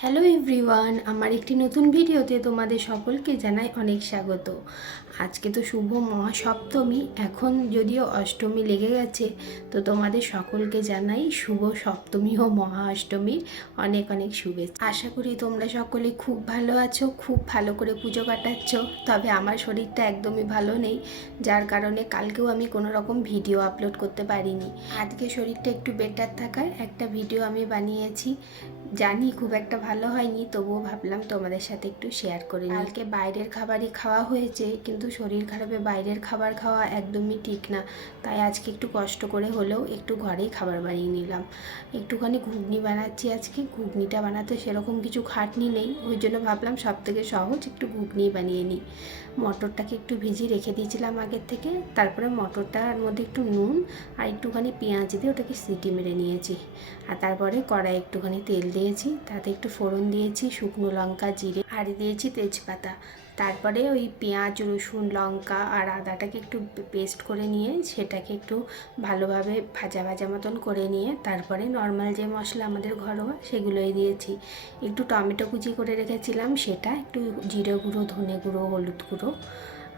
Hello everyone, আমার একটি নতুন ভিডিওতে তোমাদের সকলকে জানাই অনেক স্বাগত। আজকে তো শুভ মহাসপ্তমী, এখন যদিও অষ্টমী লেগে গেছে, তো তোমাদের সকলকে জানাই শুভ সপ্তমী ও মহা অষ্টমীর অনেক অনেক শুভেচ্ছা। আশা করি তোমরা সকলে খুব ভালো আছো, খুব ভালো করে পুজো কাটাচ্ছ। তবে আমার শরীরটা একদমই ভালো নেই, যার কারণে কালকেও আমি কোনো রকম ভিডিও আপলোড করতে পারিনি। আজকে শরীরটা একটু বেটার থাকায় একটা ভিডিও আমি বানিয়েছি। জানি খুব একটা ভালো হয়নি, তবুও ভাবলাম তোমাদের সাথে একটু শেয়ার করে নিই। কালকে বাইরের খাবারই খাওয়া হয়েছে, কিন্তু শরীর খারাপে বাইরের খাবার খাওয়া একদমই ঠিক না। তাই আজকে একটু কষ্ট করে হলেও একটু ঘরেই খাবার বানিয়ে নিলাম। একটুখানি ঘুগনি বানাচ্ছি আজকে। ঘুগনিটা বানাতে সেরকম কিছু খাটনি নেই, ওই জন্য ভাবলাম সব থেকে সহজ একটু ঘুগনি বানিয়ে নিই। মটরটাকে একটু ভিজিয়ে রেখে দিয়েছিলাম আগের থেকে, তারপরে মটরটার মধ্যে একটু নুন আর একটুখানি পেঁয়াজ দিয়ে ওটাকে সিটি মেরে নিয়েছি। আর তারপরে কড়াই একটুখানি তেল দিয়েছি, তাতে একটু ফোড়ন দিয়েছি শুকনো লঙ্কা, জিরে আর দিয়েছি তেজপাতা। তারপরে ওই পেঁয়াজ, রসুন, লঙ্কা আর আদাটাকে একটু পেস্ট করে নিয়ে সেটাকে একটু ভালোভাবে ভাজা ভাজা মতন করে নিয়ে তারপরে নর্মাল যে মশলা আমাদের ঘরোয়া সেগুলোই দিয়েছি। একটু টমেটো কুচি করে রেখেছিলাম সেটা, একটু জিরে গুঁড়ো, ধনে গুঁড়ো, হলুদ গুঁড়ো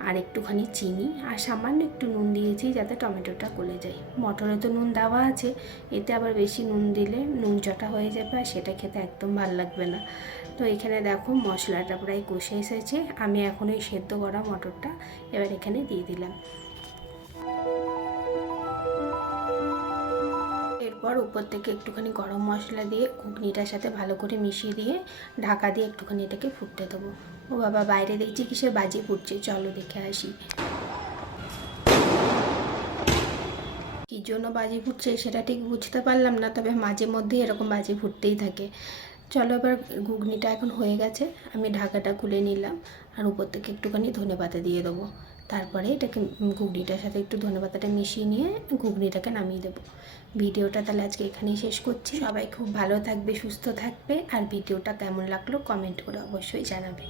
আর একটুখানি চিনি আর সামান্য একটু নুন দিয়েছি যাতে টমেটোটা গলে যায়। মটরে তো নুন দেওয়া আছে, এতে আবার বেশি নুন দিলে নুন চটা হয়ে যাবে আর সেটা খেতে একদম ভালো লাগবে না। তো এখানে দেখো মশলাটা প্রায় কষে এসেছে। আমি এখন ওই সেদ্ধ করা মটরটা এবার এখানে দিয়ে দিলাম। এরপর উপর থেকে একটুখানি গরম মশলা দিয়ে ঘুগনিটার সাথে ভালো করে মিশিয়ে দিয়ে ঢাকা দিয়ে একটুখানি এটাকে ফুটতে দেবো। ও বাবা, বাইরে দেখছি কিসের বাজি ফুটছে, চলো দেখে আসি কী জন্য বাজি ফুটছে সেটা ঠিক বুঝতে পারলাম না, তবে মাঝে মধ্যে এরকম বাজি ফুটতেই থাকে। চলো এবার ঘুগনিটা এখন হয়ে গেছে, আমি ঢাকাটা খুলে নিলাম আর উপর থেকে একটুখানি ধনেপাতা দিয়ে দেবো। তারপরে এটাকে ঘুগনিটার সাথে একটু ধনেপাতাটা মিশিয়ে নিয়ে ঘুগনিটাকে নামিয়ে দেবো। ভিডিওটা তাহলে আজকে এখানেই শেষ করছি। সবাই খুব ভালো থাকবে, সুস্থ থাকবে, আর ভিডিওটা কেমন লাগলো কমেন্ট করে অবশ্যই জানাবে।